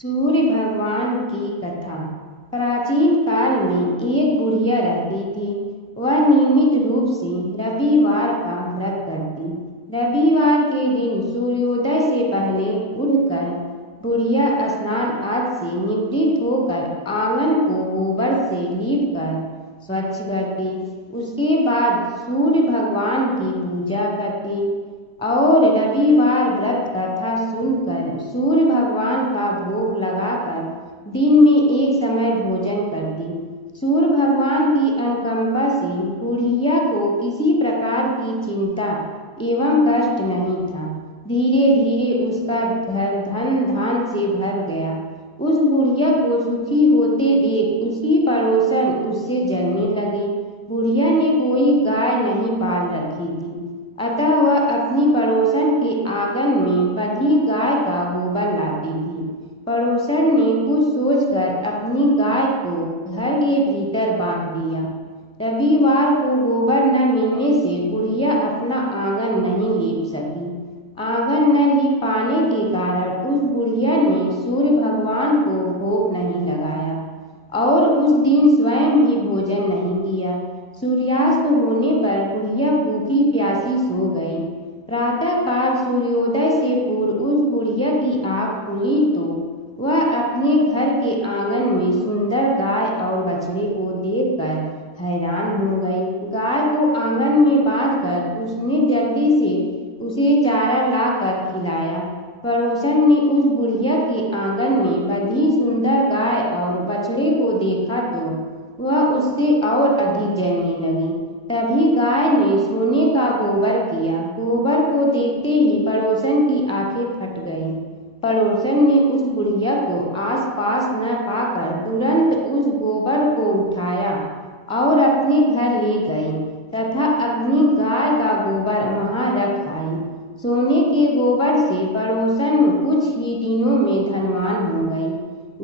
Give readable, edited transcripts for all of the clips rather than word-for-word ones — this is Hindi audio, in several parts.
सूर्य भगवान की कथा। प्राचीन काल में एक बुढ़िया रहती थी। वह नियमित रूप से रविवार का व्रत करती। रविवार के दिन सूर्योदय से पहले उठकर बुढ़िया स्नान आदि से निवृत्त होकर आंगन को गोबर से लीपकर स्वच्छ करती। उसके बाद सूर्य भगवान की पूजा करती और रविवार व्रत कथा सुनकर सूर्य भगवान का भोग लगाकर दिन में एक समय भोजन करती। सूर्य भगवान की अनुकंपा से बुढ़िया को किसी प्रकार की चिंता एवं कष्ट नहीं था। धीरे धीरे उसका घर धन धान से भर गया। उस बुढ़िया को सुखी होते देख उसकी पड़ोसन उससे जलने लगी। बुढ़िया ने कोई गाय नहीं पाल रखी थी, अतः वह अपनी पड़ोसन के आंगन में बंधी गाय का गोबर लाती थी। पड़ोसन ने कुछ सोचकर अपनी गाय को घर के भीतर बांध दिया। रविवार को गोबर न मिलने से बुढ़िया अपना आंगन नहीं लीप सकी। आंगन न लीप पाने के कारण उस बुढ़िया ने सूर्य भगवान को भोग नहीं लगाया और उस दिन स्वयं भी भोजन नहीं किया। सूर्यास्त होने पर बुढ़िया भूखी प्यासी सो गई। प्रातः काल सूर्योदय से पूर्व उस बुढ़िया की आँख खुली तो वह अपने घर के आंगन में सुंदर गाय और बछड़े को देखकर हैरान हो गई। गाय को आंगन में बांधकर उसने जल्दी से उसे चारा लाकर खिलाया। पड़ोसन ने उस बुढ़िया के आंगन में बंधी सुंदर गाय और बछड़े को देखा तो वह उससे और अधिक जलने लगी। तभी गाय ने सोने का गोबर किया। गोबर को देखते ही पड़ोसन की आंखें फट गईं। पड़ोसन ने उस बुढ़िया को आस पास न पाकर तुरंत उस गोबर को उठाया और अपने घर ले गई तथा अपनी गाय का गोबर वहां रख आई। सोने के गोबर से पड़ोसन कुछ ही दिनों में धनवान हो गई।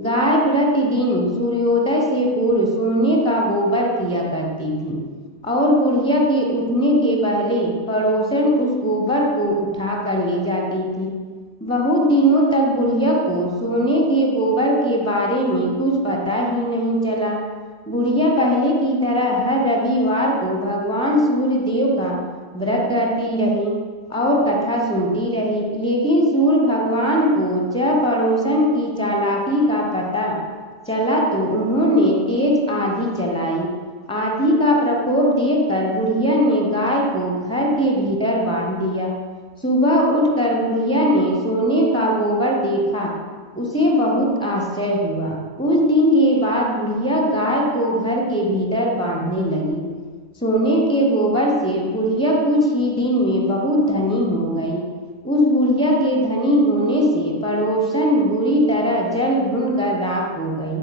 गाय प्रतिदिन सूर्योदय से पूर्व सोने का गोबर किया करती थी और बुढ़िया के उठने के पहले पड़ोसन उस गोबर को उठा कर ले जाती थी। बहुत दिनों तक बुढ़िया को सोने के गोबर के बारे में कुछ पता ही नहीं चला। बुढ़िया पहले की तरह हर रविवार को भगवान सूर्य देव का व्रत करती रही और कथा सुनती रही। लेकिन सूर्य भगवान को जब पड़ोसन की चालाकी का पता चला तो उन्होंने तेज आंधी चलाई। आंधी का प्रकोप देखकर बुढ़िया ने गाय को घर के भीतर बांध दिया। सुबह उठकर बुढ़िया ने सोने का गोबर देखा। उसे बहुत आश्चर्य हुआ। उस दिन के बाद बुढ़िया गाय को घर के भीतर बांधने लगी। सोने के गोबर से बुढ़िया कुछ ही दिन में बहुत धनी हो गई। उस बुढ़िया के धनी होने से पड़ोसन बुरी तरह जल भून कर राख हो गई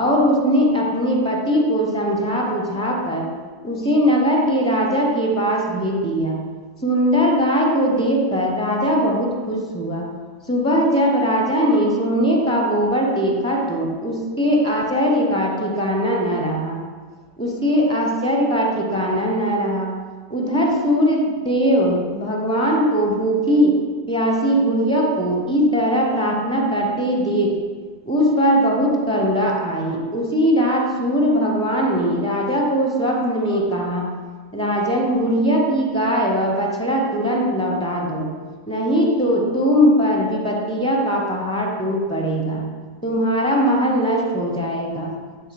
और उसने अपने पति को समझा बुझाकर उसे नगर के राजा के पास भेज दिया। सुंदर गाय को देखकर राजा बहुत खुश हुआ। सुबह जब राजा ने सोने का गोबर देखा तो उसके आश्चर्य का ठिकाना न रहा। उधर सूर्य देव भगवान को भूखी प्यासी बुढ़िया को इस तरह प्रार्थना करते देख उस पर बहुत करुणा आई। उसी रात सूर्य भगवान ने राजा को स्वप्न में कहा, राजन, बुढ़िया की गाय व बछड़ा तुरंत लौटा दो, नहीं तो तुम पर विपत्तियों का पहाड़ टूट पड़ेगा, तुम्हारा महल नष्ट हो जाएगा।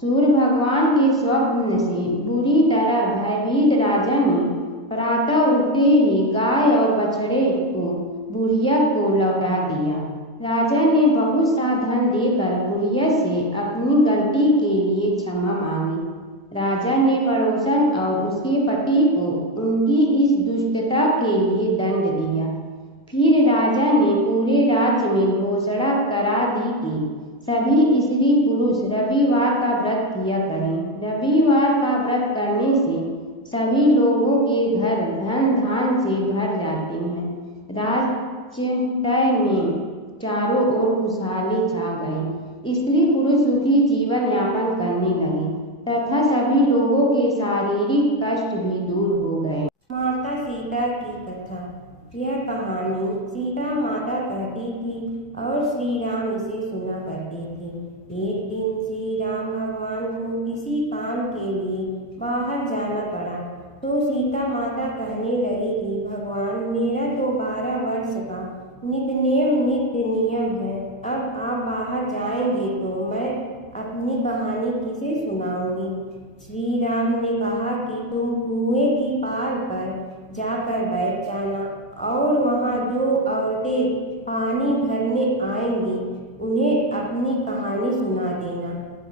सूर्य भगवान के स्वप्न से बुरी तरह भयभीत राजा ने प्रातः उठते ही गाय और बछड़े को बुढ़िया को लौटा दिया। राजा ने बहुत सा धन देकर बुढ़िया से अपनी गलती के लिए क्षमा मांगी। राजा ने पड़ोसन और उसके पति को उनकी इस दुष्टता के लिए दंड दिया। फिर राजा ने पूरे राज्य में घोषणा करा दी कि सभी स्त्री पुरुष रविवार का व्रत किया करें। रविवार का व्रत करने से सभी लोगों के घर धन धान से भर जाते हैं। राज्य में चारों ओर खुशहाली छा गई। स्त्री पुरुष सुखी जीवन यापन करने लगे तथा सभी लोगों के शारीरिक कष्ट भी दूर हो गए। माता सीता की कथा। यह कहानी सीता माता कहती थी और श्री राम इसे सुना करते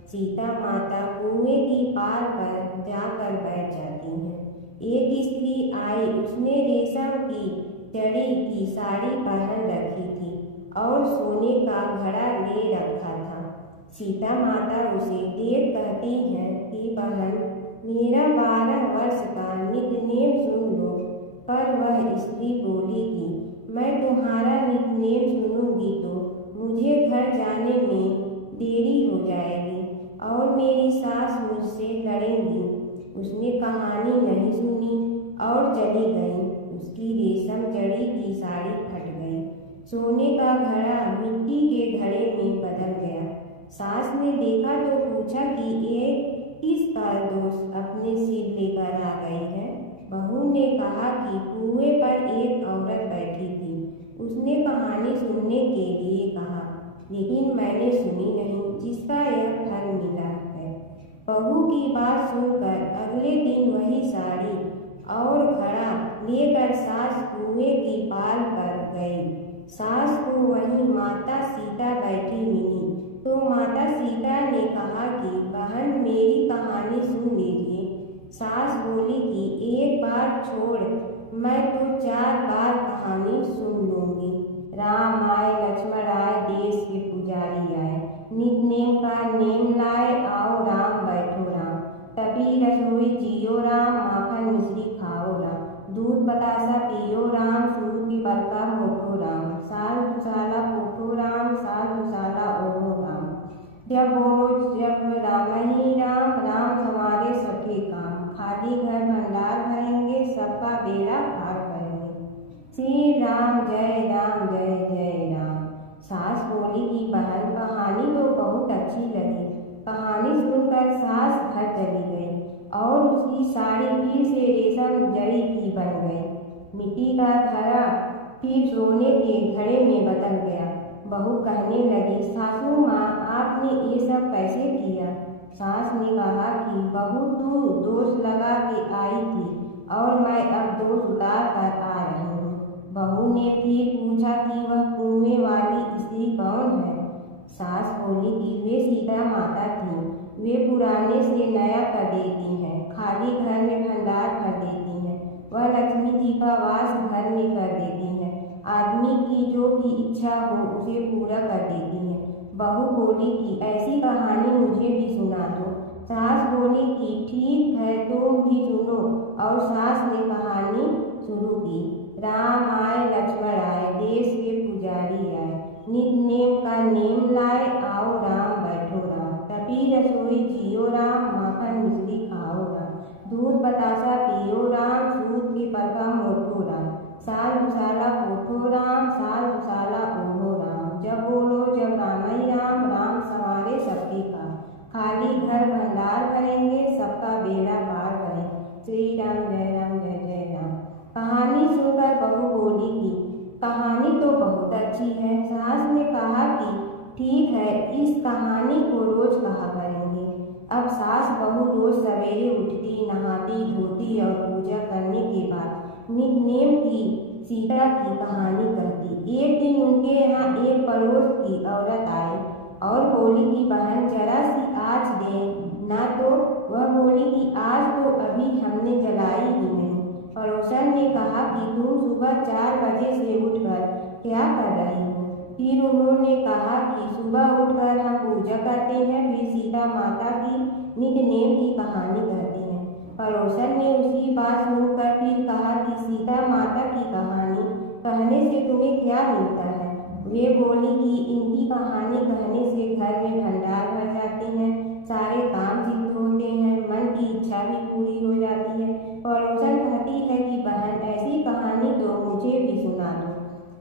सीता माता कुएं की पार पर जाकर बैठ जाती हैं। एक स्त्री आई, उसने रेशम की जड़ी की साड़ी पहन रखी थी और सोने का घड़ा ले रखा था। सीता माता उसे देख कहती हैं कि बहन, मेरा 12 वर्ष का नितनेम सुन लो। पर वह स्त्री बोली कि मैं तुम्हारा नितनेम सुनूंगी तो मुझे घर जाने में देरी हो जाएगी और मेरी सास मुझसे लड़ेंगी। उसने कहानी नहीं सुनी और चली गई। उसकी रेशम जड़ी की साड़ी फट गई। सोने का घड़ा मिट्टी के घड़े में बदल गया। सास ने देखा तो पूछा कि ये किसका दोष अपने सिर लेकर आ गई है। बहू ने कहा कि कुएं पर एक औरत बैठी थी। उसने कहानी सुनने के लिए कहा, लेकिन मैंने सुनी नहीं, जिसका यह फल मिला है। बहू की बात सुनकर अगले दिन वही साड़ी और घड़ा लेकर सास कुएं की पाल पर गई। सास को वही माता सीता बैठी मिली तो माता सीता ने कहा कि बहन, मेरी कहानी सुन लीजिए। सास बोली कि एक बार छोड़, मैं तो 4 बार कहानी सुन लूंगी। राम आए, लक्ष्मण आए, देश के पुजारी आए, नितनेम का नेम लाए, आओ राम बैठो राम, तभी रसोई जियो राम, माखन मिश्री खाओ राम, दूध बतासा पियो राम, सूर की बरका मोठो राम, साल दुसाला पोठो राम, साल दुसाला ओढ़ो राम, जब बोलो जब राम ही राम, राम संवारे सबके काम, खाली घर भंडार भरेंगे, सबका बेड़ा पार करेंगे, श्री राम जय राम जय जय राम। सास बोली कि बहन, कहानी तो बहुत अच्छी लगी। कहानी सुनकर सास घर चली गई और उसकी साड़ी फिर से रेशम जड़ी की बन गई। मिट्टी का घड़ा फिर सोने के घड़े में बदल गया। बहू कहने लगी, सासू माँ, आपने ये सब कैसे किया? सास ने कहा कि बहू, तू दोष लगा के आई थी और मैं अब दोष उतार कर आ रही हूँ। बहू ने फिर पूछा कि वह कुएं वाली स्त्री कौन है? सास बोली कि वे सीता माता थी। वे पुराने से नया कर देती हैं, खाली घर में भंडार भर देती हैं, वह लक्ष्मी जी का वास घर में कर देती हैं, आदमी की जो भी इच्छा हो उसे पूरा कर देती हैं। बहू बोली कि ऐसी कहानी मुझे भी सुना दो। सास बोली कि ठीक है, तुम भी सुनो, और सास ने कहानी शुरू की। राम आए, लक्ष्मण आए, देश के पुजारी आए, नितनेम का नेम लाए, आओ राम बैठो राम, तभी रसोई जियो राम, माखन मिश्री खाओ राम, दूध बतासा पियो राम, सूद के बरका मोठो राम, साल दुसाला पोठो राम, साल दुसाला ओढ़ो राम, जब बोलो जब राम ही राम, राम संवारे सबके काम, खाली घर भंडार भरेंगे, सबका बेड़ा पार करेंगे, श्री राम जय जय राम। कहानी सुनकर बहू बोली कि कहानी तो बहुत अच्छी है। सास ने कहा कि ठीक है, इस कहानी को रोज कहा करेंगे। अब सास बहू रोज सवेरे उठती, नहाती धोती और पूजा करने के बाद नितनेम की सीता की कहानी कहती। एक दिन उनके यहाँ एक पड़ोस की औरत आई और बोली कि बहन, जरा सी आँच दे ना। तो वह बोली कि आज तो अभी हमने जलाई ही नहीं। पड़ोसन ने कहा कि तुम सुबह 4 बजे से उठकर क्या कर रही हो? फिर उन्होंने कहा कि सुबह उठकर हम पूजा करते हैं, फिर सीता माता की नितनेम की कहानी कहते हैं। पड़ोसन ने उसकी बात सुनकर फिर कहा कि सीता माता की कहानी कहने से तुम्हें क्या मिलता है? वे बोली कि इनकी कहानी कहने से घर में भंडार भर जाते हैं, सारे काम सिद्ध होते हैं, मन की इच्छा भी पूरी हो जाती है। पड़ोसन कहती है कि बहन, ऐसी कहानी तो मुझे भी सुना दो।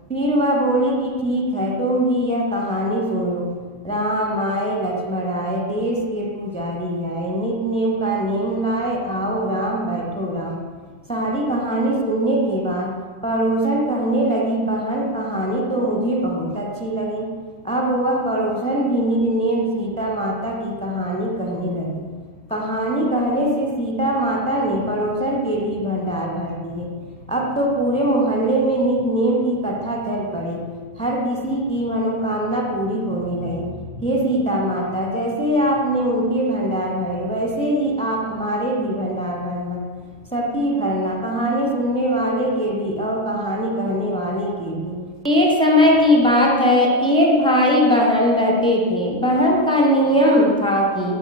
फिर वह बोली कि ठीक है, तुम भी यह कहानी सुनो। राम आए, लक्ष्मण आए, देश के पुजारी आए, नितनेम का नेम लाए, आओ राम बैठो राम। सारी कहानी सुनने के बाद पड़ोसन कहने लगी, बहन, कहानी तो मुझे बहुत अच्छी लगी। अब वह पड़ोसन भी नितनेम सीता माता की कहानी कहने लगी। कहानी कहने से सीता माता ने पड़ोसन के भी भंडार भर दिए। अब तो पूरे मोहल्ले में नितनेम की कथा चल पड़ी। हर किसी की मनोकामना पूरी होने लगी। हे सीता माता, जैसे आपने उनके भंडार भरे, वैसे ही आप हमारे भी भंडार भरना, सबकी भरना, कहानी सुनने वाले के भी और कहानी कहने वाले के भी। एक समय की बात है, एक भाई बहन रहते थे। बहन का नियम था कि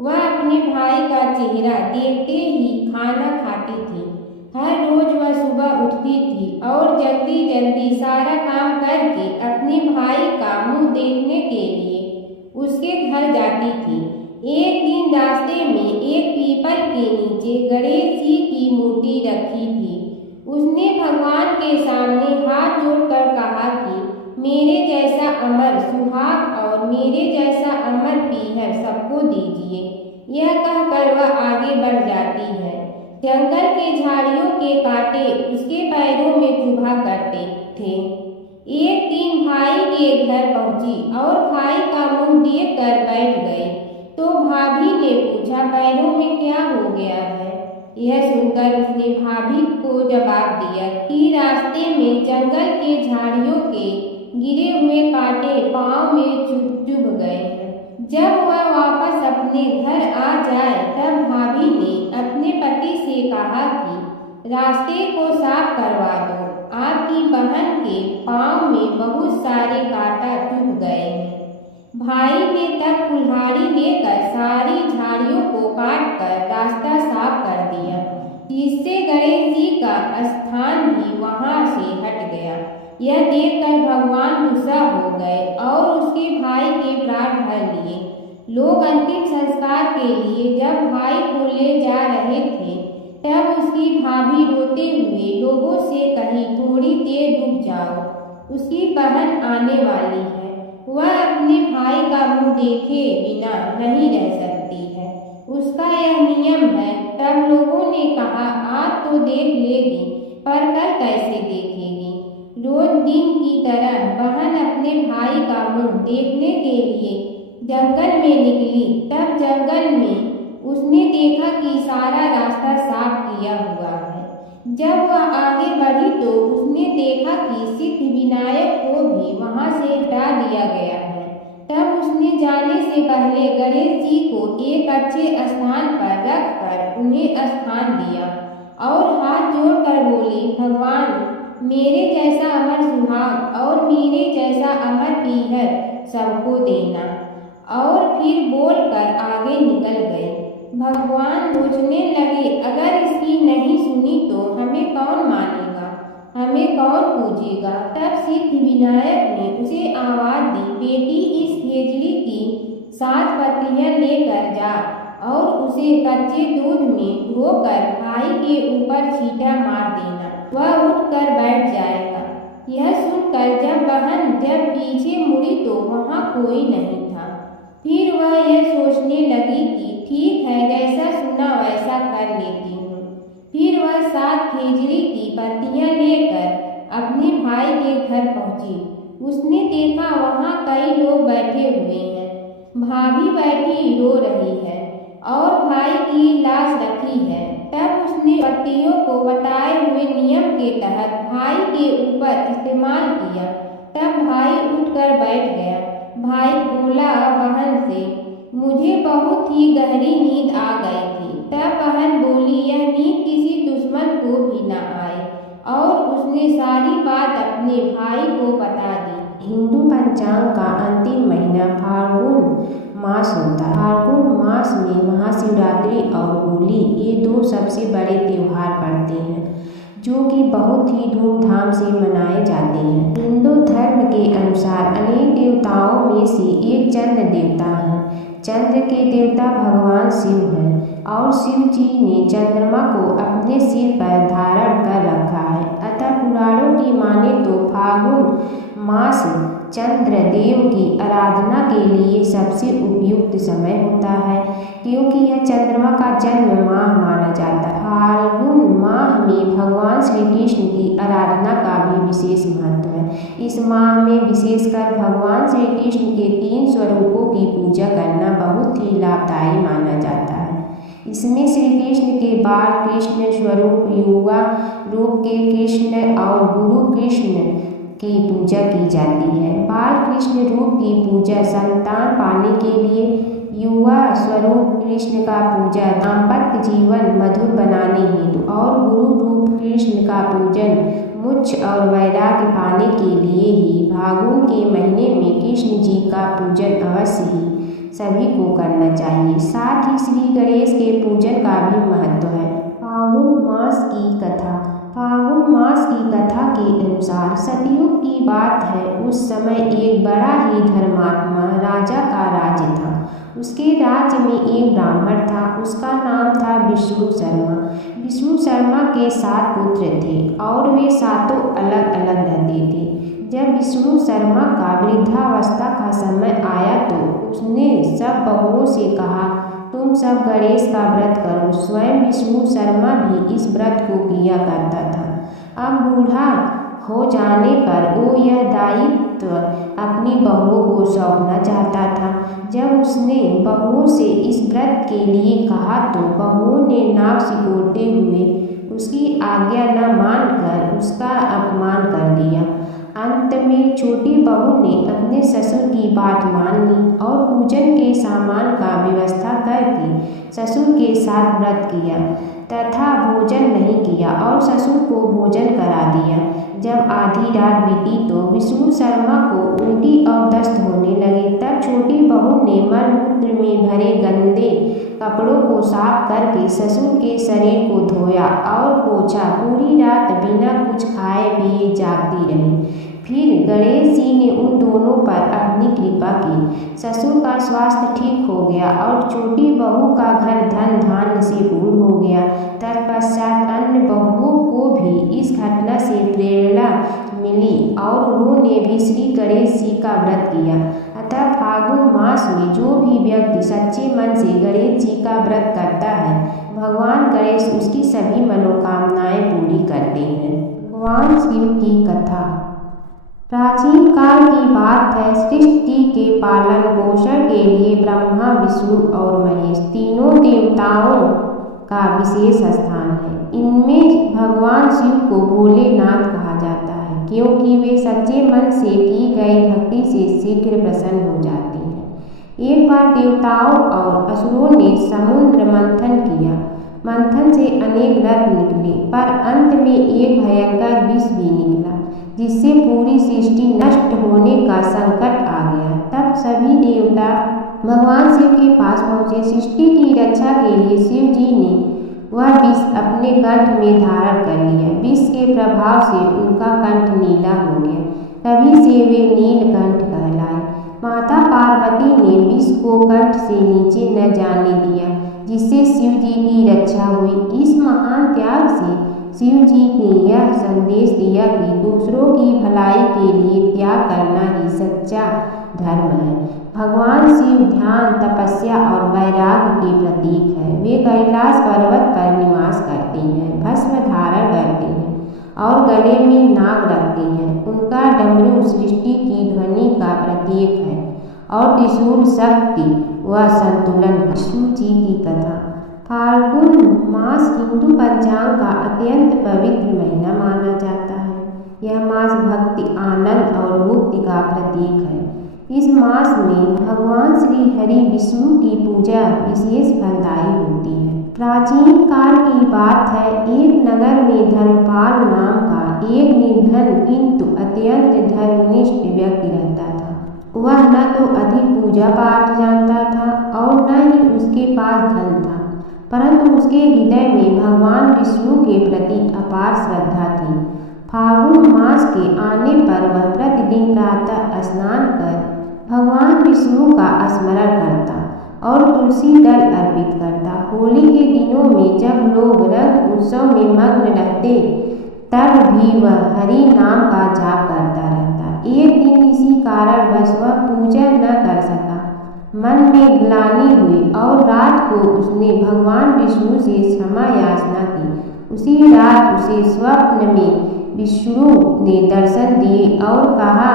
वह अपने भाई का चेहरा देखते ही खाना खाती थी। हर रोज वह सुबह उठती थी और जल्दी जल्दी सारा काम करके अपने भाई का मुंह देखने के लिए उसके घर जाती थी। एक दिन रास्ते में एक पीपल के नीचे गणेश जी की मूर्ति रखी थी। उसने भगवान के सामने हाथ जोड़कर कहा कि मेरे जैसा अमर सुहाग और मेरे जैसा अमर पीहर सबको दीजिए। यह कहकर वह आगे बढ़ जाती है। जंगल के झाड़ियों के कांटे उसके पैरों में चुभा करते थे। एक दिन भाई के घर पहुंची और भाई का मुंह देख कर बैठ गई तो भाभी ने पूछा, पैरों में क्या हो गया है? यह सुनकर उसने भाभी को जवाब दिया कि रास्ते में जंगल के झाड़ियों के गिरे हुए कांटे पांव में चुभ गए हैं। जब वह वापस अपने घर आ जाए तब भाभी ने अपने पति से कहा कि रास्ते को साफ करवा दो, आपकी बहन के पांव में बहुत सारे कांटा चुभ गए हैं। भाई ने तब कुल्हाड़ी लेकर सारी झाड़ियों को काट कर रास्ता साफ कर दिया, जिससे गणेश जी का स्थान भी वहां से हट गया। यह देखकर भगवान गुस्सा हो गए और उसके भाई के प्राण भर लिए। लोग अंतिम संस्कार के लिए जब भाई को ले जा रहे थे तब उसकी भाभी रोते हुए लोगों से कही, थोड़ी देर रुक जाओ, उसकी बहन आने वाली है, वह अपने भाई का मुंह देखे बिना नहीं रह सकती है, उसका यह नियम है। तब लोगों ने कहा, आज तो देख लेगी पर कल कैसे देखेगी? रोज दिन की तरह बहन अपने भाई का मुंह देखने के लिए जंगल में निकली। तब जंगल में उसने देखा कि सारा रास्ता साफ किया हुआ है। जब वह आगे बढ़ी तो उसने देखा कि सिद्धिविनायक को भी वहां से हटा दिया गया है। तब उसने जाने से पहले गणेश जी को एक अच्छे स्थान पर रखकर उन्हें स्थान दिया और हाथ जोड़कर बोली, भगवान मेरे जैसा अमर सुहाग और मेरे जैसा अमर पीहर सबको देना। और फिर बोलकर आगे निकल गए। भगवान सोचने लगे, अगर इसकी नहीं सुनी तो हमें कौन मानेगा, हमें कौन पूजेगा? तब सिद्धिविनायक ने उसे आवाज दी, बेटी इस खेजड़ी की 7 पत्तियां लेकर जा और उसे कच्चे दूध में धोकर भाई के ऊपर छींटा मार देना, वह उठकर बैठ जाएगा। यह सुनकर जब पीछे मुड़ी तो वहां कोई नहीं था। फिर वह यह सोचने लगी कि ठीक है, जैसा सुना वैसा कर लेती हूँ। फिर वह 7 खेजड़ी की पत्तियां लेकर अपने भाई के घर पहुंची। उसने देखा वहां कई लोग बैठे हुए हैं, भाभी बैठी रो रही है और भाई की लाश रखी है। तब उसने पत्तियों को बताए हुए नियम के तहत भाई के ऊपर इस्तेमाल किया। तब भाई उठकर बैठ गया। भाई बोला बहन से, मुझे बहुत ही गहरी नींद आ गई थी। तब बहन बोली, यह नींद किसी दुश्मन को भी न आए, और उसने सारी बात अपने भाई को बता दी। हिंदू पंचांग का अंतिम महीना फाल्गुन मास होता है। फाल्गुन मास में महाशिवरात्रि और होली ये 2 सबसे बड़े त्योहार पड़ते हैं जो कि बहुत ही धूमधाम से मनाए जाते हैं। हिंदू धर्म के अनुसार अनेक देवताओं में से एक चंद्र देवता है। चंद्र के देवता भगवान शिव हैं और शिव जी ने चंद्रमा को अपने सिर पर धारण कर रखा है। अतः पुराणों की माने तो फाल्गुन मास चंद्र देव की आराधना के लिए सबसे उपयुक्त समय होता है, क्योंकि यह चंद्रमा का जन्म माह माना जाता है। फाल्गुन माह में भगवान श्री कृष्ण की आराधना का भी विशेष महत्व है। इस माह में विशेषकर भगवान श्री कृष्ण के 3 स्वरूपों की पूजा करना बहुत ही लाभदायी माना जाता है। इसमें श्री कृष्ण के बाल कृष्ण स्वरूप, युवा रूप के कृष्ण और गुरु कृष्ण की पूजा की जाती है। बाल कृष्ण रूप की पूजा संतान पाने के लिए, युवा स्वरूप कृष्ण का पूजन दाम्पत्य जीवन मधुर बनाने हेतु और गुरु रूप कृष्ण का पूजन मोक्ष और वैराग्य पाने के लिए ही फागुन के महीने में कृष्ण जी का पूजन अवश्य ही सभी को करना चाहिए। साथ ही श्री गणेश के पूजन का भी महत्व है। फागुन मास की कथा। फागुन मास की कथा के अनुसार सतयुग की बात है। उस समय एक बड़ा ही धर्मात्मा राजा का राज्य था। उसके राज्य में एक ब्राह्मण था, उसका नाम था विष्णु शर्मा। विष्णु शर्मा के 7 पुत्र थे और वे सातों अलग अलग रहते थे। जब विष्णु शर्मा का वृद्धावस्था का समय आया तो उसने सब बहुओं से कहा, तुम सब गणेश का व्रत करो। स्वयं विष्णु शर्मा भी इस व्रत को किया करता था। अब बूढ़ा हो जाने पर वो यह दायित्व अपनी बहुओं को सौंपना चाहता था। जब उसने बहुओं से इस व्रत के लिए कहा तो बहुओं ने नाक सिकोड़ते हुए उसकी आज्ञा न मानकर उसका अपमान कर दिया। अंत में छोटी बहू ने अपने ससुर की बात मान ली और पूजन के सामान का व्यवस्था करके ससुर के साथ व्रत किया तथा भोजन नहीं किया और ससुर को भोजन करा दिया। जब आधी रात बीती तो विष्णु शर्मा को उल्टी और दस्त होने लगे। तब छोटी बहू ने मलमूत्र में भरे गंदे कपड़ों को साफ करके ससुर के शरीर को धोया और पोंछा। पूरी रात बिना कुछ खाए पिए जागती रही। फिर गणेश जी ने उन दोनों पर अपनी कृपा की। ससुर का स्वास्थ्य ठीक हो गया और छोटी बहू का घर धन धान्य से पूर्ण हो गया। तत्पश्चात अन्य बहुओं को भी इस घटना से प्रेरणा मिली और उन्होंने भी श्री गणेश जी का व्रत किया। अतः फागुन मास में जो भी व्यक्ति सच्चे मन से गणेश जी का व्रत करता है, भगवान गणेश उसकी सभी मनोकामनाएं पूरी करते हैं। भगवान शिव की कथा। प्राचीन काल की बात है। सृष्टि के पालन पोषण के लिए ब्रह्मा, विष्णु और महेश तीनों देवताओं का विशेष स्थान है। इनमें भगवान शिव को भोलेनाथ कहा जाता है क्योंकि वे सच्चे मन से की गई भक्ति से शीघ्र प्रसन्न हो जाते हैं। एक बार देवताओं और असुरों ने समुद्र मंथन किया। मंथन से अनेक रत्न निकले पर अंत में एक भयंकर विष भी निकला जिससे पूरी सृष्टि नष्ट होने का संकट आ गया। तब सभी देवता भगवान शिव के पास पहुँचे। सृष्टि की रक्षा के लिए शिव जी ने वह विष अपने कंठ में धारण कर लिया। विष के प्रभाव से उनका कंठ नीला हो गया। तभी से वे नीलकंठ कहलाए। माता पार्वती ने विष को कंठ से नीचे न जाने दिया जिससे शिव जी की रक्षा हुई। इस महान त्याग से शिव जी ने यह संदेश दिया कि दूसरों की भलाई के लिए त्याग करना ही सच्चा धर्म है। भगवान शिव ध्यान, तपस्या और वैराग्य के प्रतीक है। वे कैलाश पर्वत पर निवास करते हैं, भस्म धारण करते हैं और गले में नाग रखते हैं। उनका डमरू सृष्टि की ध्वनि का प्रतीक है और त्रिशूल शक्ति व संतुलन। विष्णु जी की कथा। फाल्गुन मास हिंदू पंचांग का अत्यंत पवित्र महीना माना जाता है। यह मास भक्ति, आनंद और मुक्ति का प्रतीक है। इस मास में भगवान श्री हरि विष्णु की पूजा विशेष फलदायी होती है। प्राचीन काल की बात है। एक नगर में धर्मपाल नाम का एक निर्धन किंतु अत्यंत धर्मनिष्ठ व्यक्ति रहता था। वह न तो अधिक पूजा पाठ जानता था और न ही उसके पास धन था, परंतु उसके हृदय में भगवान विष्णु के प्रति अपार श्रद्धा थी। फागुन मास के आने पर वह प्रतिदिन प्रातः स्नान कर भगवान विष्णु का स्मरण करता और तुलसी दल अर्पित करता। होली के दिनों में जब लोग रंग उत्सव में मग्न रहते तब भी वह हरि नाम का जाप करता रहता। एक दिन किसी कारणवश वह पूजा न कर सका। मन में ग्लानि हुई और रात को उसने भगवान विष्णु से क्षमा याचना की। उसी रात उसे स्वप्न में विष्णु ने दर्शन दिए और कहा,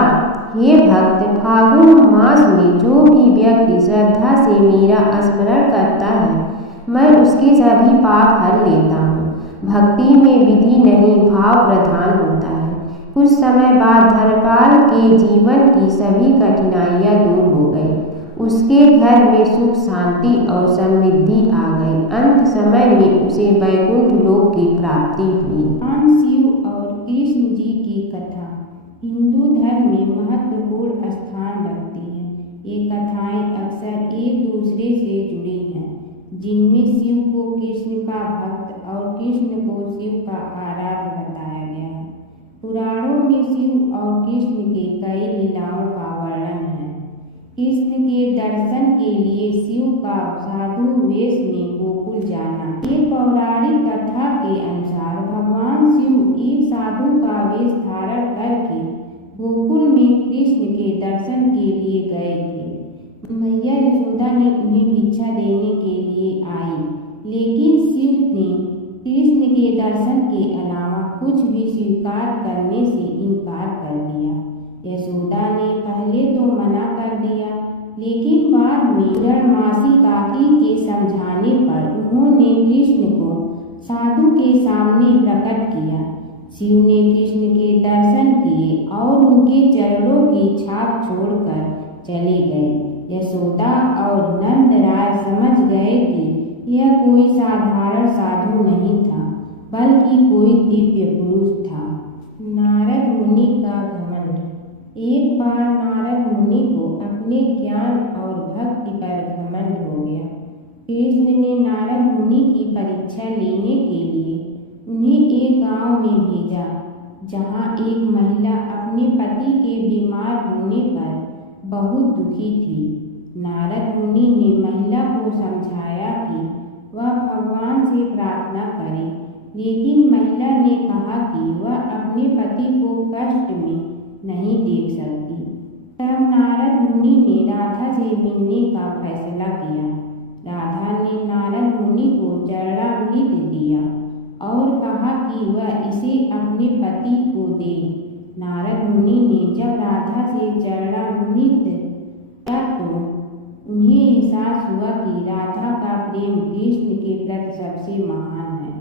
हे भक्त, फागुन मास में जो भी व्यक्ति श्रद्धा से मेरा स्मरण करता है, मैं उसके सभी पाप हर लेता हूँ। भक्ति में विधि नहीं, भाव प्रधान होता है। कुछ समय बाद धर्मपाल के जीवन की सभी कठिनाइयाँ दूर हो गई उसके घर में सुख शांति और समृद्धि आ गई। अंत समय में उसे वैकुंठ लोक की प्राप्ति हुई। भगवान शिव और कृष्ण जी की कथा हिंदू धर्म में महत्वपूर्ण स्थान रखती है। ये कथाएं अक्सर एक दूसरे से जुड़ी हैं, जिनमें शिव को कृष्ण का भक्त और कृष्ण को शिव का आराध्य बताया गया है। पुराणों में शिव और कृष्ण के कई लीलाओं का वर्णन है। कृष्ण के दर्शन के लिए शिव का साधु वेश में गोकुल जाना। एक पौराणिक कथा के अनुसार भगवान शिव एक साधु का वेश धारण करके गोकुल में कृष्ण के दर्शन के लिए गए थे। मैया यशोदा ने उन्हें भिक्षा देने के लिए आई, लेकिन शिव ने कृष्ण के दर्शन के अलावा कुछ भी स्वीकार करने से इनकार कर दिया। यशोदा ने पहले तो मना कर दिया, लेकिन बाद में पूर्णमासी काकी के समझाने पर उन्होंने कृष्ण को साधु के सामने प्रकट किया। शिव ने कृष्ण के दर्शन किए और उनके चरणों की छाप छोड़कर चले गए। यशोदा और नंदराय समझ गए कि यह कोई साधारण साधु नहीं था, बल्कि कोई दिव्य पुरुष था। नारद मुनि का घमंड। एक बार नारद मुनि को अपने ज्ञान और भक्ति पर घमंड हो गया। कृष्ण ने नारद मुनि की परीक्षा लेने के लिए उन्हें एक गांव में भेजा, जहां एक महिला अपने पति के बीमार होने पर बहुत दुखी थी। नारद मुनि ने महिला को समझाया कि वह भगवान से प्रार्थना करे, लेकिन महिला ने कहा कि वह अपने पति को कष्ट में नहीं देख सकती। तब नारद मुनि ने राधा से मिलने का फैसला किया। राधा ने नारद मुनि को चरणामृत दिया और कहा कि वह इसे अपने पति को दे। नारद मुनि ने जब राधा से चरणामृत दिया तो उन्हें एहसास हुआ कि राधा का प्रेम कृष्ण के प्रति सबसे महान है।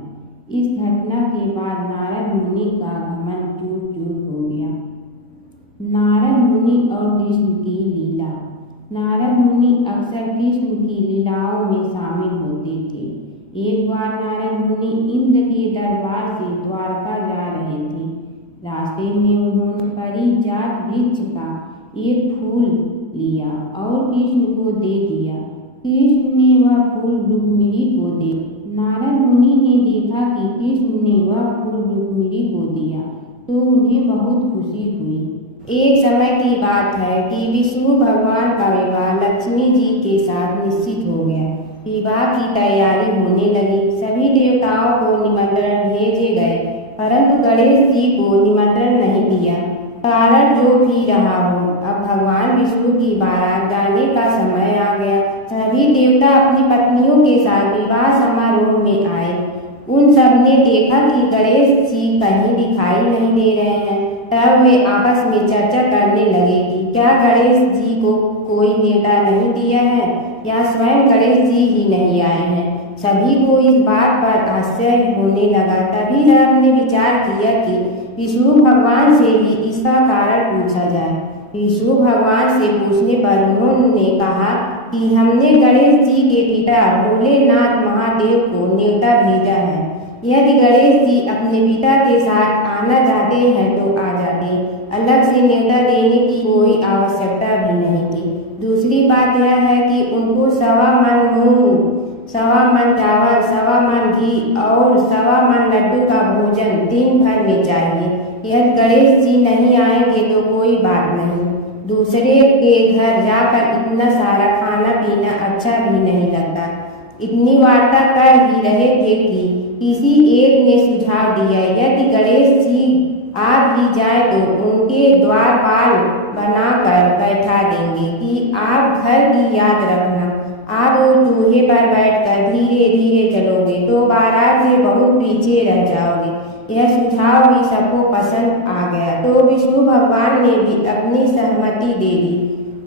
इस घटना के बाद नारद मुनि का घमंड चूर चूर हो गया। नारद मुनि और कृष्ण की लीला। नारद मुनि अक्सर कृष्ण की लीलाओं में शामिल होते थे। एक बार नारद मुनि इंद्र के दरबार से द्वारका जा रहे थे। रास्ते में उन्होंने पारिजात वृक्ष का एक फूल लिया और कृष्ण को दे दिया। कृष्ण ने वह फूल रुक्मिणी को दे। नारद मुनि ने देखा कि कृष्ण ने वह फूल रुक्मिणी को दिया तो उन्हें बहुत खुशी हुई। एक समय की बात है कि विष्णु भगवान का विवाह लक्ष्मी जी के साथ निश्चित हो गया। विवाह की तैयारी होने लगी। सभी देवताओं को निमंत्रण भेजे गए, परंतु गणेश जी को निमंत्रण नहीं दिया। कारण जो भी रहा हो, अब भगवान विष्णु की बारात जाने का समय आ गया। सभी देवता अपनी पत्नियों के साथ विवाह समारोह में आए। उन सब ने देखा कि गणेश जी कहीं दिखाई नहीं दे रहे हैं। तब वे आपस में चर्चा करने लगे कि क्या गणेश जी को कोई न्योता नहीं दिया है या स्वयं गणेश जी ही नहीं आए हैं। सभी को इस बात पर आश्चर्य होने लगा। तभी राम ने विचार किया कि विष्णु भगवान से भी इसका कारण पूछा जाए। विष्णु भगवान से पूछने पर उन्होंने कहा कि हमने गणेश जी के पिता भोलेनाथ महादेव को न्योता भेजा है। यदि गणेश जी अपने पिता के साथ आना चाहते हैं तो आ जाते, अलग से न्योता देने की कोई आवश्यकता भी नहीं थी। दूसरी बात यह है कि उनको 1.25 मन मूंग, 1.25 मन चावल, 1.25 मन घी और 1.25 मन लड्डू का भोजन दिन भर में चाहिए। यदि गणेश जी नहीं आएंगे तो कोई बात नहीं, दूसरे के घर जाकर इतना सारा खाना पीना अच्छा भी नहीं लगता। इतनी वार्ता कर ही रहे थे कि किसी एक ने सुझाव दिया, यदि गणेश जी आ भी जाए तो उनके द्वारपाल बनाकर बैठा देंगे कि आप घर की याद रखना। आप वो चूहे पर बैठकर धीरे धीरे चलोगे तो बारात से बहुत पीछे रह जाओगे। यह सुझाव भी सबको पसंद आ गया तो विष्णु भगवान ने भी अपनी सहमति दे दी।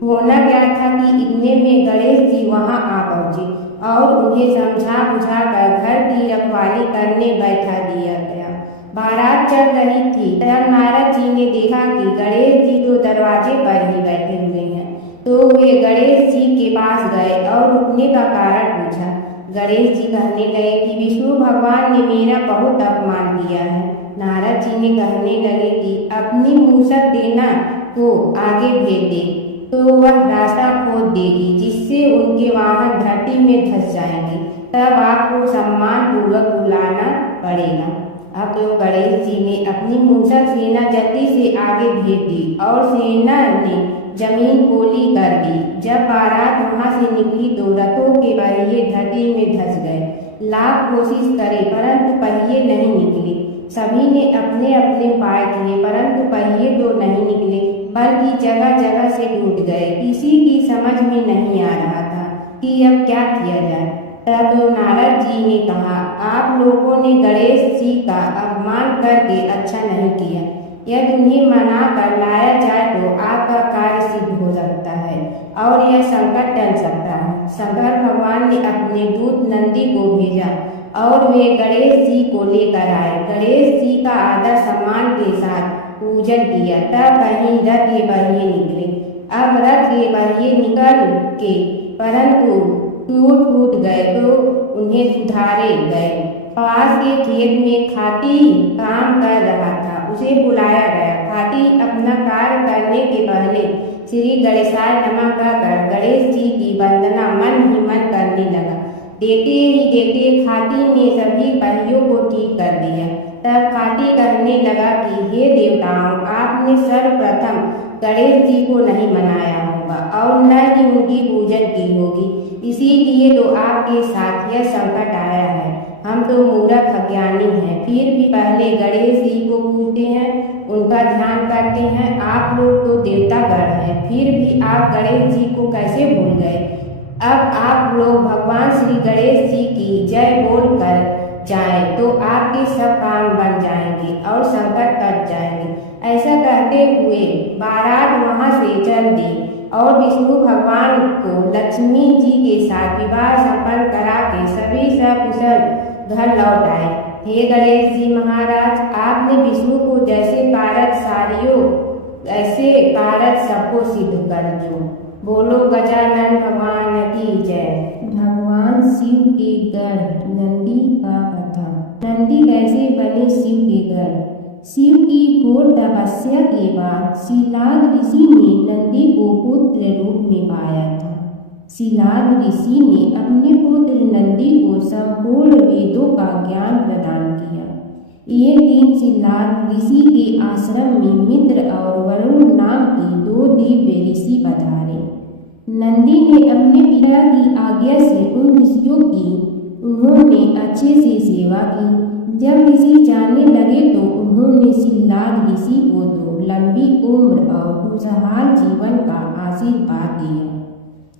होना क्या था कि इतने में गणेश जी वहां आ पहुंचे और उन्हें समझा बुझा कर घर की रखवाली करने बैठा दिया गया। बारात चल रही थी तब नारद जी ने देखा कि गणेश जी तो दरवाजे पर ही बैठे हुए हैं। तो वे गणेश जी के पास गए और रुकने का कारण पूछा। गणेश जी कहने लगे कि विष्णु भगवान ने मेरा बहुत अपमान किया है। नारद जी ने कहने लगे कि अपनी मूसक सेना को आगे भेज दे तो वह रास्ता खोद देगी, जिससे उनके वाहन धरती में धंस जाएंगे। तब आपको सम्मान पूर्वक बुलाना पड़ेगा। अब तो गणेश जी ने अपनी मूसक सेना जल्दी से आगे भेज दी और सेना ने जमीन पोली कर दी। जब बारात वहां से निकली तो रथों के पहिए धरती में धंस गए। लाख कोशिश करे परंतु पहिए नहीं निकले। सभी ने अपने अपने उपाय किए परंतु पहिए तो नहीं निकले, बल्कि जगह जगह से टूट गए। किसी की समझ में नहीं आ रहा था कि अब क्या किया जाए। तब तो नारद जी ने कहा, आप लोगों ने गणेश जी का अपमान करके अच्छा नहीं किया। यदि उन्हें मना कर लाया जाए तो आपका कार्य सिद्ध हो सकता है और यह संकट टल सकता है। शंकर भगवान ने अपने दूत नंदी को भेजा और वे गणेश जी को लेकर आए। गणेश जी का आदर सम्मान के साथ पूजन किया। तब कहीं रथ के पहिए निकले। अब रथ के पहिए निकल के परंतु टूट गए तो उन्हें सुधारे गए। पास के खेत में खाटी काम कर रहा था, उसे बुलाया गया। खाटी अपना कार्य करने के पहले श्री गणेशाय नमः कहकर गणेश जी की वंदना मन ही मन करने लगा। देखते ही देखते खाटी ने सभी पहियों को ठीक कर दिया। तब खाटी कहने लगा कि हे देवताओं, आपने सर्वप्रथम गणेश जी को नहीं मनाया होगा और न ही उनकी पूजन की होगी, इसीलिए तो आपके साथ यह संकट आया है। हम तो मूर्ख अज्ञानी हैं, फिर भी पहले गणेश जी को पूजते हैं, उनका ध्यान करते हैं। आप लोग तो देवतागण हैं, फिर भी आप गणेश जी को कैसे भूल गए। अब आप लोग भगवान श्री गणेश जी की जय बोल कर जाएं तो आपके सब काम बन जाएंगे और संकट कट जाएंगे। ऐसा कहते हुए बारात वहां से चल दी और विष्णु भगवान को लक्ष्मी जी के साथ विवाह संपन्न करा के सभी सकुशल घर लौट आए। हे गणेश जी महाराज, आपने विष्णु को जैसे कारज सारियो ऐसे कारज सबको सिद्ध कर दो। बोलो गजानन भगवान की जय। भगवान शिव के गढ़ नंदी का कथा। नंदी कैसे बने शिव के गढ़। शिव की घोर तपस्या के बाद शिलाद ऋषि ने नंदी को पुत्र रूप में पाया था। शिलाद ऋषि ने अपने पुत्र नंदी को संपूर्ण वेदों का ज्ञान प्रदान किया। एक दिन शिलाद ऋषि के आश्रम में मित्र और वरुण नाम के दो दिव्य ऋषि पधारे। नंदी ने अपने पिता की आज्ञा से उन ऋषियों की उन्होंने अच्छे से सेवा की। जब ऋषि जाने लगे तो उन्होंने शिलाद ऋषि को तो लंबी उम्र और खुशहाल जीवन का आशीर्वाद दिया,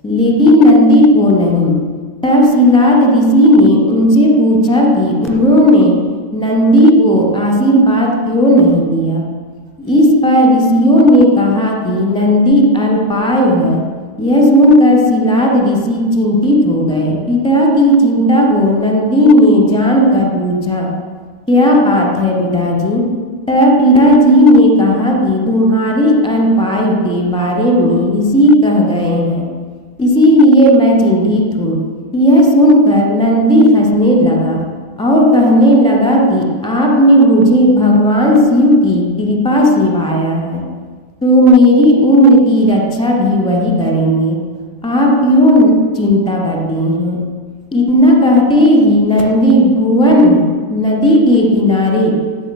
लेकिन नंदी को नहीं। तब शिलाद ऋषि ने उनसे पूछा कि उन्होंने नंदी को आशीर्वाद क्यों नहीं दिया। इस पर ऋषियों ने कहा कि नंदी अल्पायु है। यह सुनकर शिलाद ऋषि चिंतित हो गए। पिता की चिंता को नंदी ने जानकर पूछा, क्या बात है पिताजी। तब पिताजी ने कहा कि तुम्हारी अल्पायु के बारे में ऋषि कह गए हैं, इसीलिए मैं चिंतित हूँ। यह सुनकर नंदी हंसने लगा और कहने लगा कि आपने मुझे भगवान शिव की कृपा से पाया है, तो मेरी उम्र की रक्षा भी वही करेंगे। आप क्यों चिंता करते हैं। इतना कहते ही नंदी भुवन नदी के किनारे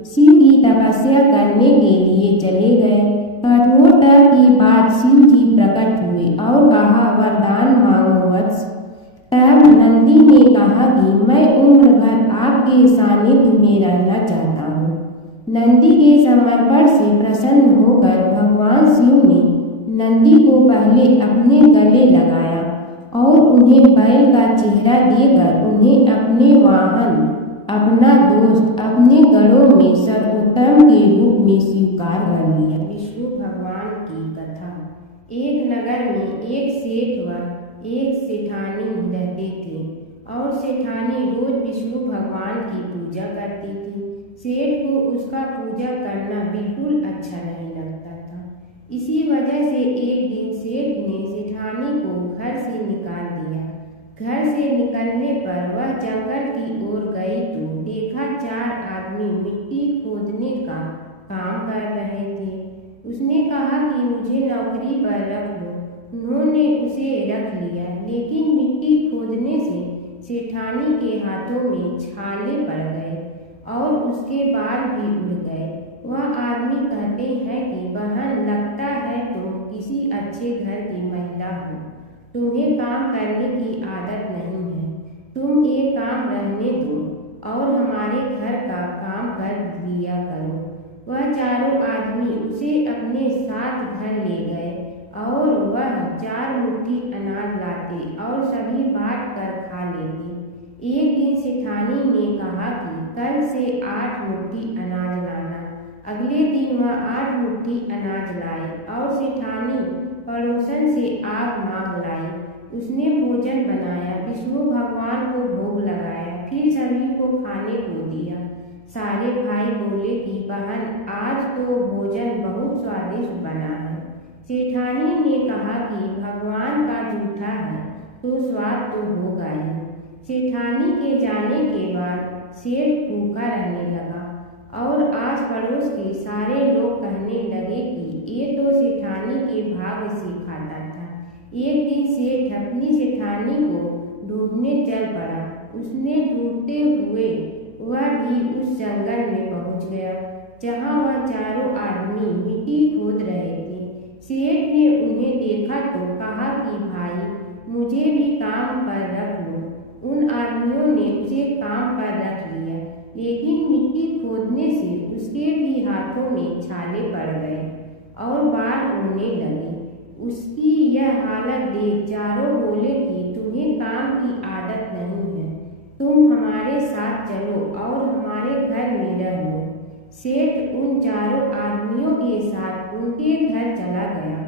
शिव की तपस्या करने के लिए चले गए। कठोर तप के बाद शिव जी प्रकट हुए और कहा, वरदान मांगो वत्स। तब नंदी ने कहा कि मैं उम्र भर आपके सानिध्य में रहना चाहता हूँ। नंदी के समर्पण से प्रसन्न होकर भगवान शिव ने नंदी को पहले अपने गले लगाया और उन्हें बैल का चेहरा देकर उन्हें अपने वाहन, अपना दोस्त, अपने गढ़ों में सर्वोत्तम के रूप में स्वीकार कर लिया। विष्णु भगवान की कथा। एक नगर में एक सेठ व एक सेठानी रहते थे और सेठानी रोज विष्णु भगवान की पूजा करती थी। सेठ को उसका पूजा करना बिल्कुल अच्छा नहीं लगता था। इसी वजह से एक दिन सेठ ने सेठानी को घर से निकाल दिया। घर से निकलने पर वह जंगल की ओर गई तो देखा 4 आदमी मिट्टी खोदने का काम कर रहे थे। उसने कहा कि मुझे नौकरी पर रख लो। उन्होंने उसे रख लिया, लेकिन मिट्टी खोदने से सेठानी के हाथों में छाले पड़ गए और उसके बाल भी उड़ गए। वह आदमी कहते हैं कि बहन, लगता है तुम किसी अच्छे घर की महिला हो। तुम्हें काम करने की आदत नहीं है। तुम एक काम रहने दो और हमारे घर का काम कर लिया करो। वह चारों आदमी उसे अपने साथ घर ले गए और वह 4 मुट्ठी अनाज लाते और सभी बांट कर खा लेते। एक दिन सेठानी ने कहा कि कल से 8 मुट्ठी अनाज लाना। अगले दिन वह 8 मुट्ठी अनाज लाए और सेठानी पड़ोसन से आग मांग लाई। उसने भोजन बनाया, विष्णु भगवान को भोग लगाया, फिर सभी को खाने को दिया। सारे भाई बोले कि बहन, आज तो भोजन बहुत स्वादिष्ट बना है। सेठानी ने कहा कि भगवान का जूठा है तो स्वाद तो होगा ही। सेठानी के जाने के बाद सेठ भूखा रहने लगा और आस पड़ोस के सारे लोग कहने लगे कि ये तो सेठानी के भाग्य से खाता था। एक दिन सेठ अपनी सेठानी को ढूंढने चल पड़ा। उसने ढूंढते हुए वह भी उस जंगल में पहुंच गया जहां वह चारों आदमी मिट्टी खोद रहे थे। सेठ ने उन्हें देखा तो कहा कि भाई, मुझे भी काम पर रख लो। उन आदमियों ने उसे काम पर रख लिया, लेकिन मिट्टी खोदने से उसके भी हाथों में छाले पड़ गए और बाल उड़ने लगे। उसकी यह हालत देख चारों बोले कि तुम्हें काम की आदत नहीं है, तुम हमारे साथ चलो और हमारे घर में रह लो। सेठ उन चारों आदमियों के साथ उनके घर चला गया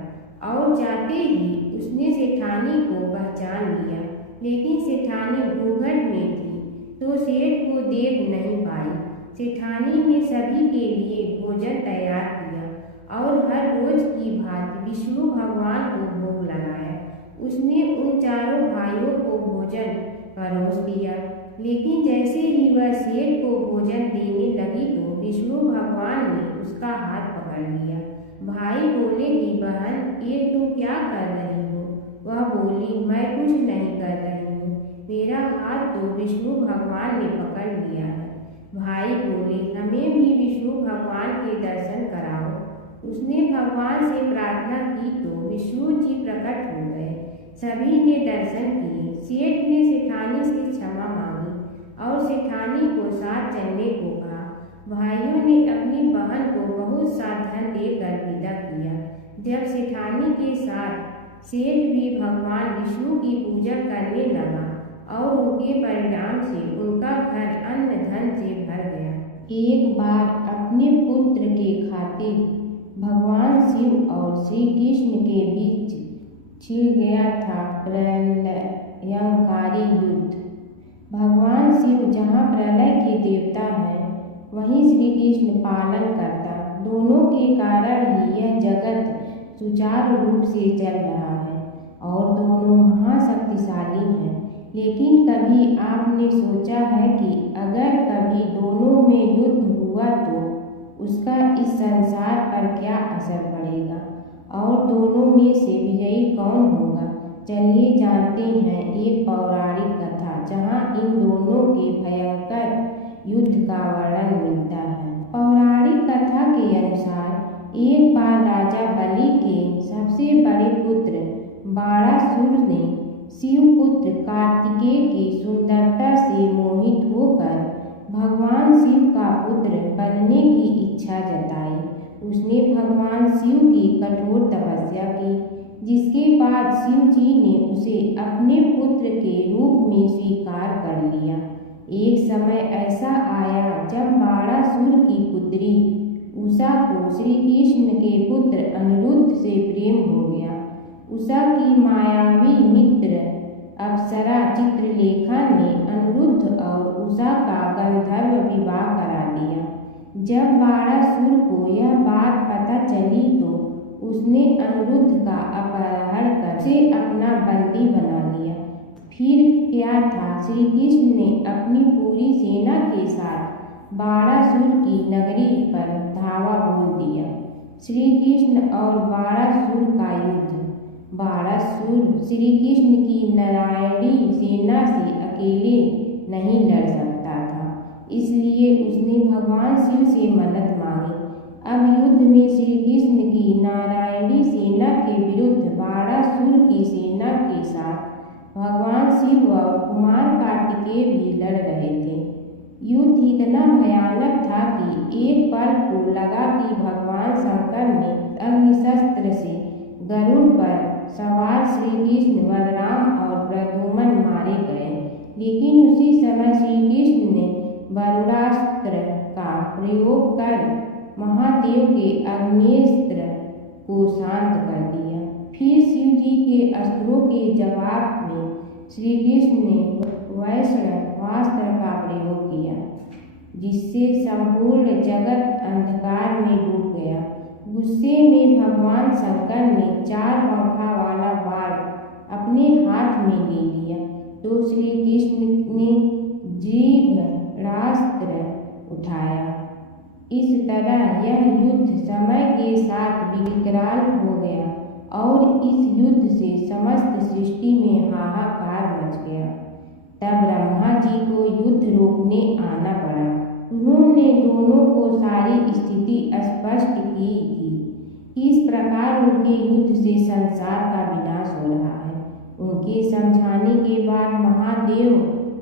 और जाते ही उसने सेठानी को पहचान लिया, लेकिन सेठानी घूंघट में थी तो सेठ को देख नहीं पाई। सेठानी ने सभी के लिए भोजन तैयार किया और हर रोज की भांति विष्णु भगवान को भोग लगाया। उसने उन चारों भाइयों को भोजन परोस दिया, लेकिन जैसे ही वह सेठ को भोजन देने लगी तो विष्णु भगवान ने उसका हाथ पकड़ लिया। भाई बोले कि बहन, ये तुम क्या कर रही हो? वह बोली, मैं कुछ नहीं कर रही हूँ, मेरा हाथ तो विष्णु भगवान ने पकड़ लिया है। भाई बोले, हमें भी विष्णु भगवान के दर्शन कराओ। उसने भगवान से प्रार्थना की तो विष्णु जी प्रकट हो गए। सभी ने दर्शन किए। सेठ ने सेठानी से क्षमा मांगी और सेठानी को साथ चलने को कहा। भाइयों ने अपनी बहन को बहुत सा धन देकर विदा किया। जब सेठानी के साथ सेठ भी भगवान विष्णु की पूजा करने लगा और उनके परिणाम से उनका घर अन्न धन से भर गया। एक बार अपने पुत्र के खातिर भगवान शिव और श्री कृष्ण के बीच छिड़ गया था प्रलयंकारी युद्ध। भगवान शिव जहाँ प्रलय के देवता हैं, वहीं श्री कृष्ण पालन करता। दोनों के कारण ही यह जगत सुचारू रूप से चल रहा है और दोनों महाशक्तिशाली हैं। लेकिन कभी आपने सोचा है कि अगर कभी दोनों में युद्ध हुआ तो उसका इस संसार पर क्या असर पड़ेगा और दोनों में से विजयी कौन होगा? चलिए जानते हैं एक पौराणिक कथा जहां इन दोनों के भयंकर युद्ध का वर्णन मिलता है। पौराणिक कथा के अनुसार एक बार राजा बलि के सबसे बड़े पुत्र बाणासुर ने शिवपुत्र कार्तिकेय की सुंदरता से मोहित होकर भगवान शिव का पुत्र बनने की इच्छा जताई। उसने भगवान शिव की कठोर तपस्या की, जिसके बाद शिव जी ने उसे अपने पुत्र के रूप में स्वीकार कर लिया। एक समय ऐसा आया जब बाणासुर की पुत्री उषा को श्री कृष्ण के पुत्र अनिरुद्ध से प्रेम हो गया। उषा की मायावी मित्र अप्सरा चित्रलेखा ने अनिरुद्ध और उषा का गंधर्व विवाह करा दिया। जब बाणासुर को यह बात पता चली तो उसने अनिरुद्ध का अपहरण कर उसे अपना बंदी बना लिया। फिर क्या था, श्री कृष्ण ने अपनी पूरी सेना के साथ बाणासुर की नगरी पर धावा बोल दिया। श्री कृष्ण और बाणासुर का युद्ध। बाणासुर श्री कृष्ण की नारायणी सेना से अकेले नहीं लड़ सकता था, इसलिए उसने भगवान शिव से मदद मांगी। अब युद्ध में श्री कृष्ण की नारायणी सेना के विरुद्ध बाणासुर की सेना के साथ भगवान शिव और कुमार कार्तिकेय भी लड़ रहे थे। युद्ध इतना भयानक था कि एक पल को लगा कि भगवान शंकर ने अग्निशस्त्र से गरुड़ पर सवार श्री कृष्ण, बलराम और प्रद्युम्न मारे गए, लेकिन उसी समय श्री कृष्ण ने वरुणास्त्र का प्रयोग कर महादेव के अग्नेस्त्र को शांत कर दिया। फिर शिव जी के अस्त्रों के जवाब में श्री कृष्ण ने वैष्णवास्त्र का प्रयोग किया, जिससे संपूर्ण जगत अंधकार में डूब गया। गुस्से में भगवान शंकर ने 4 पंखा वाला बाण अपने हाथ में ले लिया, तो श्री कृष्ण ने जीभरास्त्र उठाया। इस तरह यह युद्ध समय के साथ विकराल हो गया और इस युद्ध से समस्त सृष्टि में हाहाकार मच गया। तब ब्रह्मा जी को युद्ध रोकने आना पड़ा। उन्होंने दोनों को सारी स्थिति स्पष्ट की थी, किस प्रकार उनके युद्ध से संसार का विनाश हो रहा है। उनके समझाने के बाद महादेव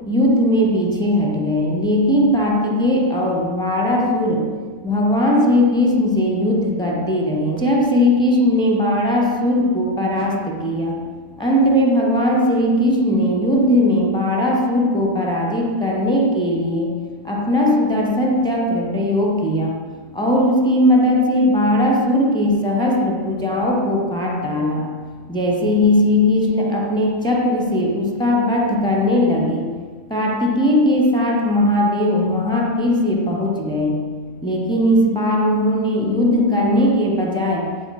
युद्ध में पीछे हट गए, लेकिन कार्तिकेय और बाणासुर भगवान श्री कृष्ण से युद्ध करते रहे। जब श्री कृष्ण ने बाणासुर को परास्त किया, अंत में भगवान श्री कृष्ण ने युद्ध में बाणासुर को पराजित करने के लिए अपना सुदर्शन चक्र प्रयोग किया और उसकी मदद से बाणासुर के सहस्त्र भुजाओं को काट डाला। जैसे ही श्री कृष्ण अपने चक्र से उसका वध करने लगे, कार्तिकेय के साथ महादेव वहां फिर से पहुंच गए, लेकिन इस बार उन्होंने युद्ध करने के बजाय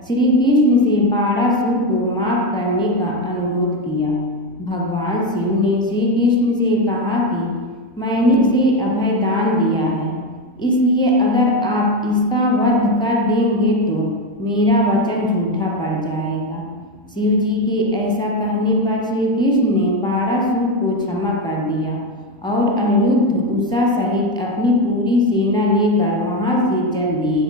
श्री कृष्ण से बाणासुर को माफ करने का अनुरोध किया। भगवान शिव ने श्री कृष्ण से कहा कि मैंने इसे अभय दान दिया है, इसलिए अगर आप इसका वध कर देंगे तो मेरा वचन झूठा पड़ जाएगा। शिव जी के ऐसा कहने पर श्री कृष्ण ने बाणासुर को क्षमा कर दिया और अनिरुद्ध, उषा सहित अपनी पूरी सेना लेकर वहां से चल दिए।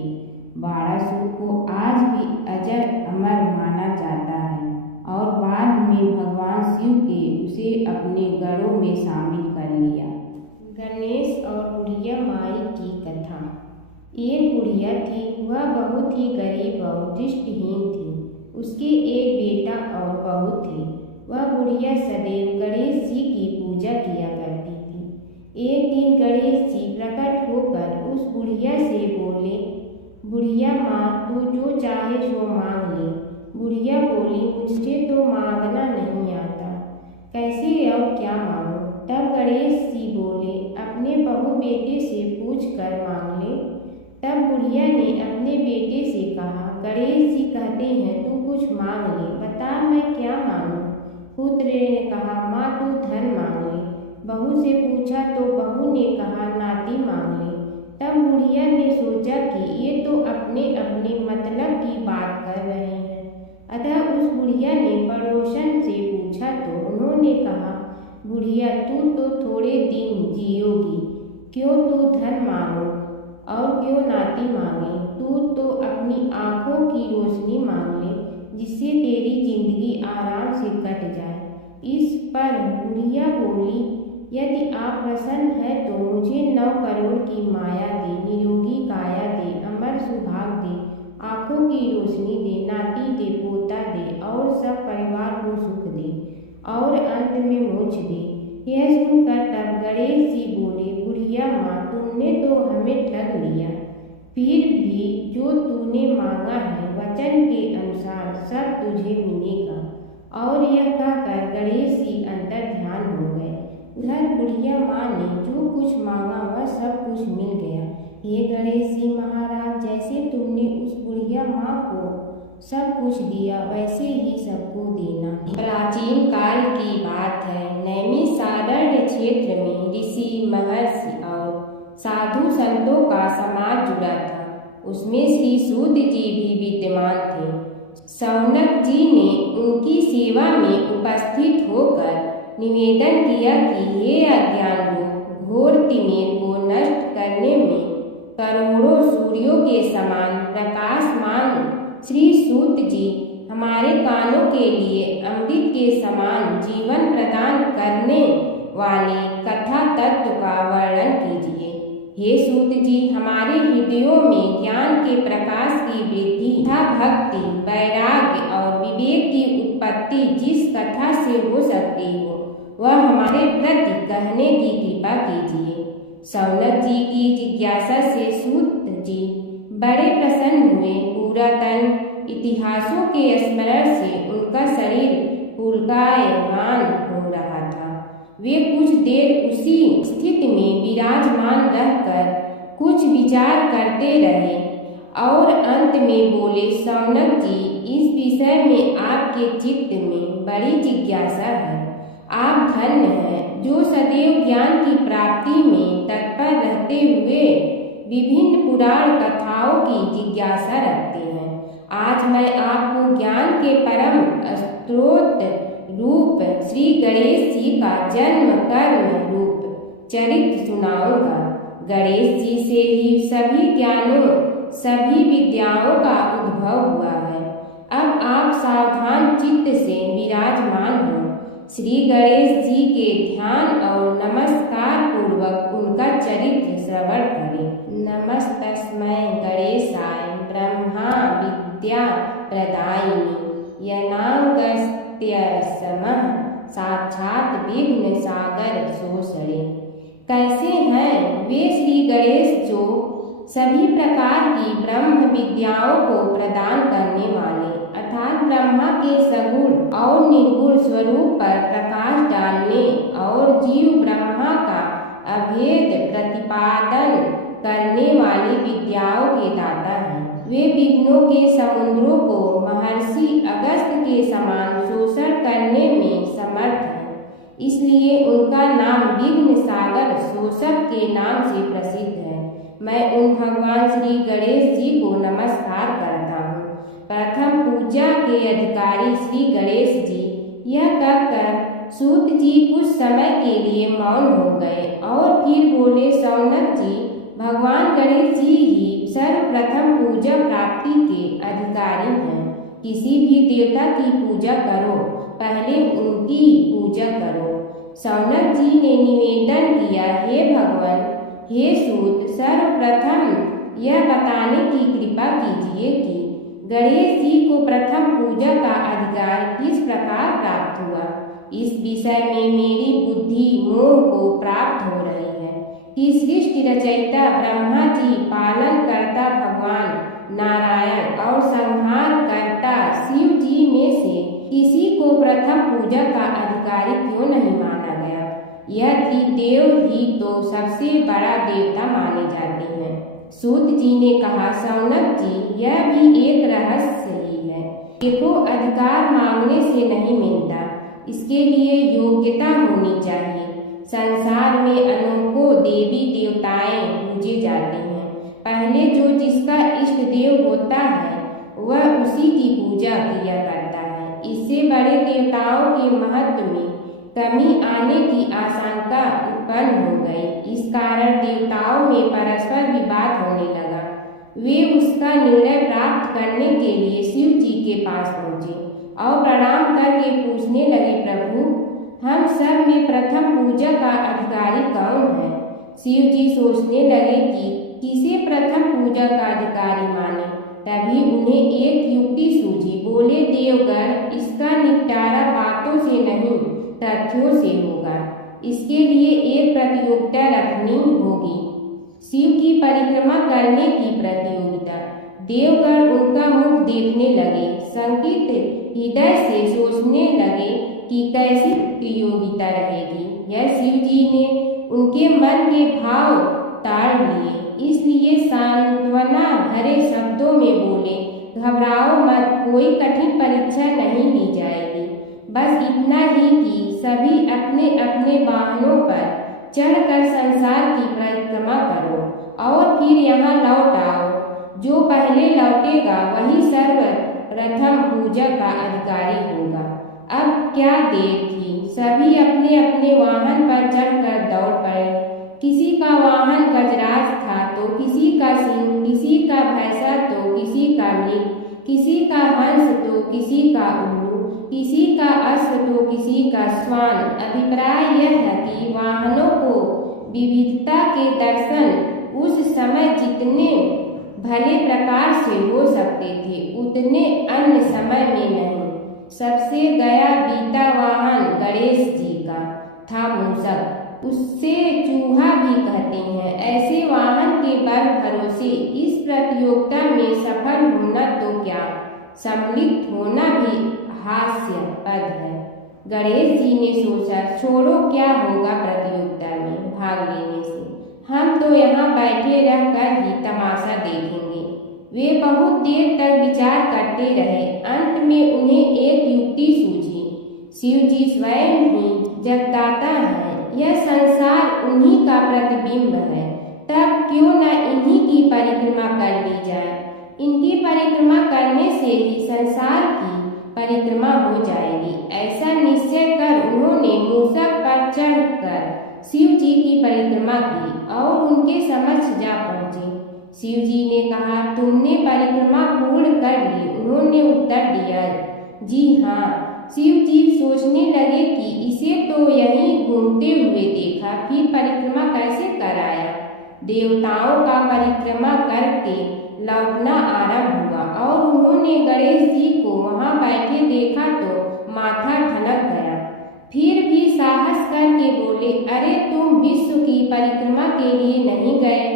बाणासुर को आज भी अजर अमर माना जाता है और बाद में भगवान शिव के उसे अपने गढ़ों में शामिल कर लिया। गणेश और बुढ़िया माई की कथा। एक बुढ़िया थी, वह बहुत ही गरीब और दृष्टिहीन थी। उसके एक बेटा और बहू थे। वह बुढ़िया सदैव गणेश जी की पूजा किया करती थी। एक दिन गणेश जी प्रकट होकर उस बुढ़िया से बोले, बुढ़िया माँ, तू जो चाहे सो मांग ले। बुढ़िया बोली, मुझे तो मांगना नहीं आता, कैसे और क्या मांगो। तब गणेश जी बोले, अपने बहू बेटे से पूछ कर मांग ले। तब बुढ़िया ने अपने बेटे से कहा, गणेश जी कहते हैं तू कुछ मांग ले, बता मैं क्या मांगूं। पुत्र ने कहा, माँ तू धन मांग ले। बहू से पूछा तो बहू ने कहा, नाती मांग ले। तब बुढ़िया ने सोचा कि ये तो अपने अपने मतलब की बात कर रहे हैं, अतः उस बुढ़िया ने पड़ोसन से पूछा तो उन्होंने कहा, बुढ़िया तू तो थोड़े दिन जियोगी, क्यों तू धन मांगो और क्यों नाती मांगे। तू तो अपनी आंखों की रोशनी मांग ले, जिससे तेरी जिंदगी आराम से कट जाए। इस पर बुढ़िया बोली, यदि आप प्रसन्न है तो मुझे 9 करोड़ की माया दे, निरोगी काया दे, अमर सुभाग दे, आंखों की रोशनी दे, नाती दे, पोता दे और सब परिवार को सुख दे और अंत में मोक्ष दे। यह सुनकर तब गणेश जी बोले, बुढ़िया माँ, तुमने तो हमें ठग लिया, फिर भी जो तूने मांगा है वचन के अनुसार सब तुझे मिलेगा। और यह कहकर गणेश जी अंतर ध्यान हो गए। उधर बुढ़िया माँ ने जो कुछ मांगा वह सब कुछ मिल गया। हे गणेश जी महाराज, जैसे तुमने उस बुढ़िया माँ को सब कुछ दिया वैसे ही सबको देना। प्राचीन काल की बात है। नैमिषारण्य क्षेत्र में ऋषि, महर्षि और साधु संतों का समाज जुड़ा था। उसमें श्री सूत जी भी विद्यमान थे। शौनक जी ने उनकी सेवा में उपस्थित होकर निवेदन किया कि हे अज्ञान लोग, घोर तिमिर को नष्ट करने में करोड़ों सूर्यों के समान प्रकाशमान श्री सूत जी हमारे कानों के लिए अमृत के समान जीवन प्रदान करने वाले कथा तत्व का वर्णन कीजिए। हे सूत जी, हमारे हृदयों में ज्ञान के प्रकाश की वृद्धि तथा भक्ति, वैराग्य और विवेक की उत्पत्ति जिस कथा से हो सकती हो वह हमारे प्रति कहने की कृपा कीजिए। शौनक जी की जिज्ञासा से सूत जी बड़े प्रसन्न हुए। पुरातन इतिहासों के स्मरण से उनका शरीर पुलकायमान हो रहा था। वे कुछ देर उसी स्थिति में विराजमान रहकर कुछ विचार करते रहे और अंत में बोले, शौनक जी, इस विषय में आपके चित्त में बड़ी जिज्ञासा है। आप धन्य हैं जो सदैव ज्ञान की प्राप्ति में तत्पर रहते हुए विभिन्न पुराण कथाओं की जिज्ञासा रखते हैं। आज मैं आपको ज्ञान के परम स्रोत रूप श्री गणेश जी का जन्म कर्म रूप चरित्र सुनाऊंगा। गणेश जी से ही सभी ज्ञानों, सभी विद्याओं का उद्भव हुआ है। अब आप सावधान चित्त से विराजमान हो। श्री गणेश जी के ध्यान और नमस्कार पूर्वक उनका चरित्र श्रवण करें। नमस्तस्मै गणेशाय ब्रह्मा विद्या प्रदायिनी यनागस्त्यसमः साक्षात् विघ्न सागर शोषणे। कैसे हैं वे श्री गणेश जो सभी प्रकार की ब्रह्म विद्याओं को प्रदान करने वाले अर्थात ब्रह्मा के सगुण और निर्गुण स्वरूप पर प्रकाश डालने और जीव ब्रह्मा का अभेद प्रतिपादन करने वाली विद्याओं के दाता हैं। वे विघ्नों के समुद्रों को महर्षि अगस्त्य के समान शोषण करने में समर्थ हैं। इसलिए उनका नाम विघ्न सागर शोषक के नाम से प्रसिद्ध है। मैं उन भगवान श्री गणेश जी को नमस्कार करता हूँ। प्रथम पूजा के अधिकारी श्री गणेश जी, यह कहकर सूत जी कुछ समय के लिए मौन हो गए और फिर बोले, शौनक जी, भगवान गणेश जी ही सर्वप्रथम पूजा प्राप्ति के अधिकारी हैं। किसी भी देवता की पूजा करो, पहले उनकी पूजा करो। शौनक जी ने निवेदन किया, हे भगवान, हे सूत, सर्वप्रथम यह बताने की कृपा कीजिए कि गणेश जी को प्रथम पूजा का अधिकार किस प्रकार प्राप्त हुआ। इस विषय में मेरी बुद्धि मोह को प्राप्त हो रही है कि सृष्टि रचयिता ब्रह्मा जी, पालन करता भगवान नारायण और संहार करता शिव जी में से किसी को प्रथम पूजा का अधिकारी क्यों नहीं माना गया। यह त्रिदेव ही तो सबसे बड़ा देवता माने जाते हैं। सूत जी ने कहा, शौनक जी, यह भी एक रहस्य ही है। देखो, अधिकार मांगने से नहीं मिलता, इसके लिए योग्यता होनी चाहिए। संसार में अनेकों देवी देवताएं पूजे जाते हैं। पहले जो जिसका इष्ट देव होता है वह उसी की पूजा किया करता है। इससे बड़े देवताओं के महत्व में कमी आने की आशंका उत्पन्न हो गई। इस कारण देवताओं में परस्पर विवाद होने लगा। वे उसका निर्णय प्राप्त करने के लिए शिव जी के पास पहुँचे और प्रणाम करके पूछने लगे, प्रभु, हम सब में प्रथम पूजा का अधिकारी कौन है। शिव जी सोचने लगे कि किसे प्रथम पूजा का अधिकारी माने। तभी उन्हें एक युक्ति सूझी। बोले, देवगण, इसका निपटारा बातों से नहीं तथ्यों से होगा। इसके लिए एक प्रतियोगिता रखनी होगी, शिव की परिक्रमा करने की प्रतियोगिता। देवगण उनका मुख देखने लगे, शंकित हृदय से सोचने लगे कि कैसी प्रतियोगिता रहेगी। यह शिव जी ने उनके मन के भाव ताड़ लिए, इसलिए सांत्वना भरे शब्दों में बोले, घबराओ मत, कोई कठिन परीक्षा नहीं ली जाएगी। बस इतना ही कि सभी अपने अपने वाहनों पर चढ़कर संसार की परिक्रमा करो और फिर यहाँ लौट आओ। जो पहले लौटेगा वही सर्वप्रथम पूजा का अधिकारी होगा। अब क्या देर थी, सभी अपने अपने वाहन पर चढ़कर दौड़ पड़े। किसी का वाहन गजराज था तो किसी का सिंह, किसी का भैंसा तो किसी का मृग, किसी का हंस तो किसी का उल्लू, किसी का अश्व तो किसी का श्वान। अभिप्राय यह है कि वाहनों को विविधता के दर्शन उस समय जितने भले प्रकार से हो सकते थे उतने अन्य समय में नहीं। सबसे गया बीता वाहन गणेश जी का था मूषक, उससे चूहा भी कहते हैं। ऐसे वाहन के बल भरोसे इस प्रतियोगिता में सफल होना तो क्या, सम्मिलित होना भी हास्यास्पद है। गणेश जी ने सोचा, छोड़ो, क्या होगा प्रतियोगिता में भाग लेने से, हम तो यहाँ बैठे रहकर ही तमाशा देखेंगे। वे बहुत देर तक विचार करते रहे। अंत में उन्हें एक युक्ति सूझी। शिव जी स्वयं ही जगदाता हैं, यह संसार उन्हीं का प्रतिबिंब है, तब क्यों न इन्हीं की परिक्रमा कर ली जाए। इनकी परिक्रमा करने से ही संसार की परिक्रमा हो जाएगी। ऐसा निश्चय कर उन्होंने मूषक पर चढ़कर शिव जी की परिक्रमा की और उनके समक्ष जा पहुँचे। शिव जी ने कहा, तुमने परिक्रमा पूर्ण कर ली? उन्होंने उत्तर दिया, जी हाँ। शिव जी सोचने लगे कि इसे तो यहीं घूमते हुए देखा, फिर परिक्रमा कैसे कराया। देवताओं का परिक्रमा करके लौटना आरंभ हुआ और उन्होंने गणेश जी को वहां बैठे देखा तो माथा ठनक गया। फिर भी साहस करके बोले, अरे तुम विश्व की परिक्रमा के लिए नहीं गए?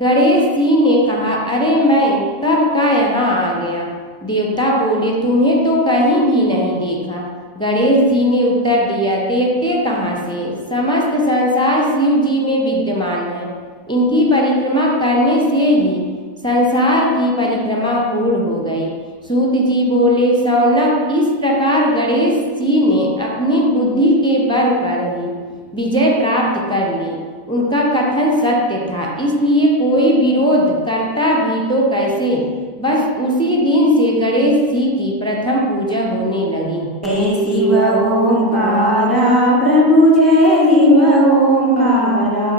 गणेश जी ने कहा, अरे मैं कब का यहाँ आ गया। देवता बोले, तुम्हें तो कहीं भी नहीं देखा। गणेश जी ने उत्तर दिया, देखते कहाँ से, समस्त संसार शिव जी में विद्यमान है। इनकी परिक्रमा करने से ही संसार की परिक्रमा पूर्ण हो गई। सूत जी बोले, सौनक, इस प्रकार गणेश जी ने अपनी बुद्धि के बल पर ही विजय प्राप्त कर ली। उनका कथन सत्य था, इसलिए कोई विरोध करता भी तो कैसे। बस उसी दिन से गणेश जी की प्रथम पूजा होने लगी। जय शिव ओंकारा प्रभु, जय शिव ओंकारा,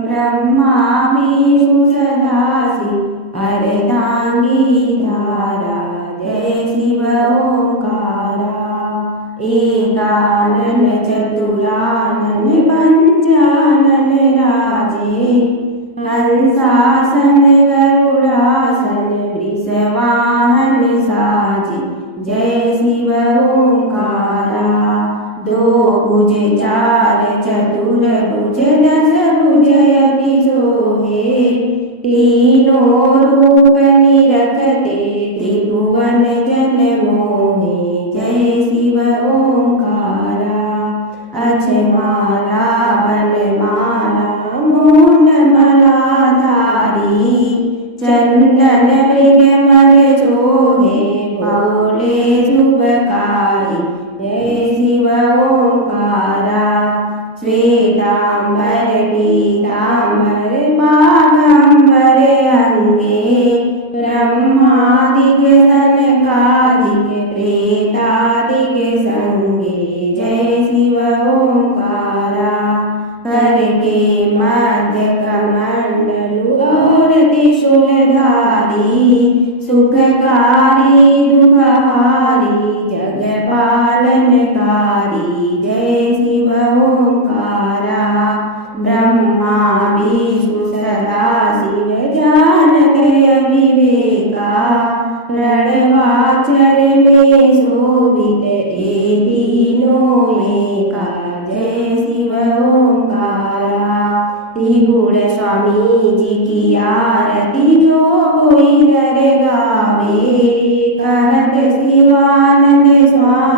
ब्रह्मा विष्णु सदा शिव अर्धांगी धारा। जय शिव ओंकारा, एकानन चतुरानन पंचानन राजे, हंसासन गरुड़ासन वृषवाहन साजे। जय शिव ओंकारा, दो भुज चार चतुर भुज दस भुज अति सोहे, तीनों रूप निरखते त्रिभुवन जन मोहे। जय शिव ओंकारा, अक्षमाला वनमाला मूंड मलाधारी, चंदन मृग मग सोहे बहुले शुभकारी। जय शिव ओंकारा, श्वेतांबर पीतांबर बागंबर अंगे, ब्रह्मादिक सनकादिक प्रेतादिक संगे। जय शिव ओंकारा, करके मध्य कमंडलु और त्रिशूलधारी, सुखकारी दुखहारी जग पालनकारी। जय शिव ओंकारा, ब्रह्मा विष्णु सदा शिव जानते अविवेका, रणवाचर में शोभित ए तीनों एका। जय शिव ओंकारा, त्रिगुण स्वामी जी की आरती जो कोई नर गावे, कहत शिवानंद स्वामी